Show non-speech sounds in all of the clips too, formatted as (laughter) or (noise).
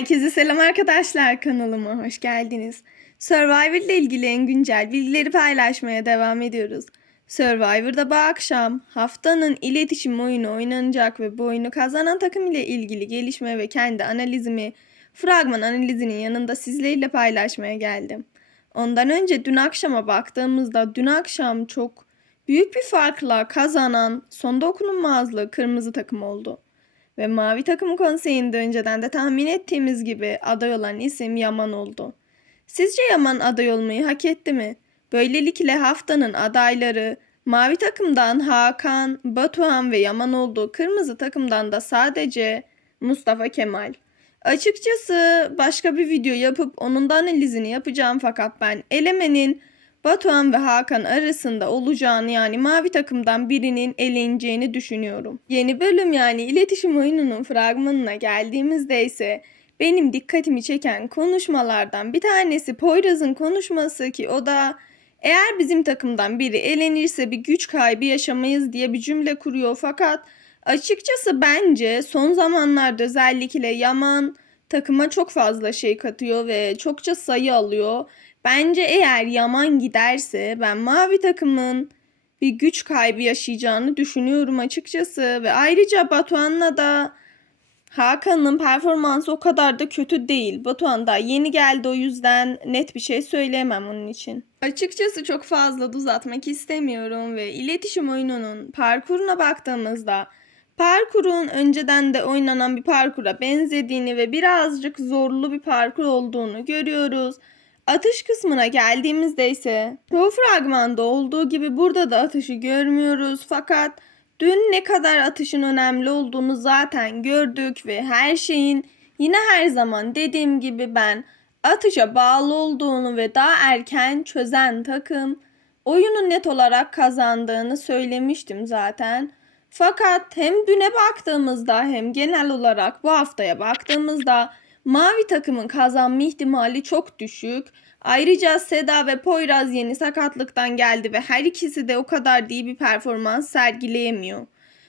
Herkese selam arkadaşlar kanalıma hoş geldiniz. Survivor ile ilgili en güncel bilgileri paylaşmaya devam ediyoruz. Survivor'da bu akşam haftanın iletişim oyunu oynanacak ve bu oyunu kazanan takım ile ilgili gelişme ve kendi analizimi fragman analizinin yanında sizlerle paylaşmaya geldim. Ondan önce dün akşama baktığımızda dün akşam çok büyük bir farkla kazanan son dokunulmazlığı kırmızı takım oldu. Ve Mavi Takım Konseyi'nde önceden de tahmin ettiğimiz gibi aday olan isim Yaman oldu. Sizce Yaman aday olmayı hak etti mi? Böylelikle haftanın adayları Mavi takımdan Hakan, Batuhan ve Yaman oldu. Kırmızı takımdan da sadece Mustafa Kemal. Açıkçası başka bir video yapıp onun da analizini yapacağım fakat ben elemenin Batuhan ve Hakan arasında olacağını yani mavi takımdan birinin eleneceğini düşünüyorum. Yeni bölüm yani iletişim oyununun fragmanına geldiğimizde ise benim dikkatimi çeken konuşmalardan bir tanesi Poyraz'ın konuşması ki o da eğer bizim takımdan biri elenirse bir güç kaybı yaşamayız diye bir cümle kuruyor fakat açıkçası bence son zamanlarda özellikle Yaman takıma çok fazla şey katıyor ve çokça sayı alıyor. Bence eğer Yaman giderse ben mavi takımın bir güç kaybı yaşayacağını düşünüyorum açıkçası ve ayrıca Batuhan'la da Hakan'ın performansı o kadar da kötü değil. Batuhan da yeni geldi o yüzden net bir şey söyleyemem onun için. Açıkçası çok fazla uzatmak istemiyorum ve iletişim oyununun parkuruna baktığımızda parkurun önceden de oynanan bir parkura benzediğini ve birazcık zorlu bir parkur olduğunu görüyoruz. Atış kısmına geldiğimizde ise çoğu fragmanda olduğu gibi burada da atışı görmüyoruz fakat dün ne kadar atışın önemli olduğunu zaten gördük ve her şeyin yine her zaman dediğim gibi ben atışa bağlı olduğunu ve daha erken çözen takım oyunu net olarak kazandığını söylemiştim zaten. Fakat hem düne baktığımızda hem genel olarak bu haftaya baktığımızda mavi takımın kazanma ihtimali çok düşük. Ayrıca Seda ve Poyraz yeni sakatlıktan geldi ve her ikisi de o kadar iyi bir performans sergileyemiyor.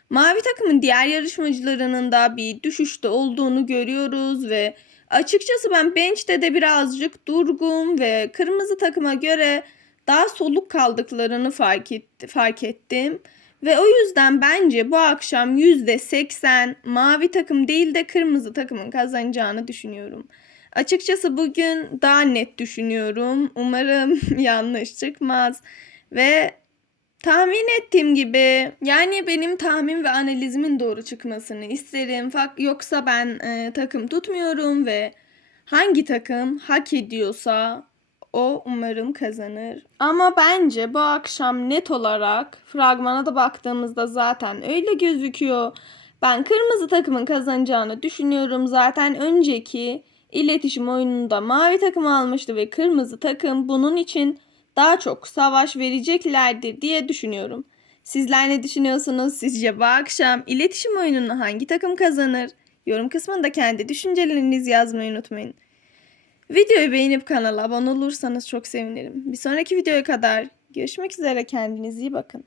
Mavi takımın diğer yarışmacılarının da bir düşüşte olduğunu görüyoruz ve açıkçası ben bench'te de birazcık durgun ve kırmızı takıma göre daha soluk kaldıklarını fark, etti, fark ettim. Ve o yüzden bence bu akşam %80 mavi takım değil de kırmızı takımın kazanacağını düşünüyorum. Açıkçası bugün daha net düşünüyorum. Umarım (laughs) yanlış çıkmaz. Ve tahmin ettiğim gibi yani benim tahmin ve analizimin doğru çıkmasını isterim. Fak yoksa ben e, takım tutmuyorum ve hangi takım hak ediyorsa o umarım kazanır. Ama bence bu akşam net olarak fragmana da baktığımızda zaten öyle gözüküyor. Ben kırmızı takımın kazanacağını düşünüyorum. Zaten önceki iletişim oyununda mavi takım almıştı ve kırmızı takım bunun için daha çok savaş vereceklerdir diye düşünüyorum. Sizler ne düşünüyorsunuz? Sizce bu akşam iletişim oyununu hangi takım kazanır? Yorum kısmında kendi düşüncelerinizi yazmayı unutmayın. Videoyu beğenip kanala abone olursanız çok sevinirim. Bir sonraki videoya kadar görüşmek üzere kendinize iyi bakın.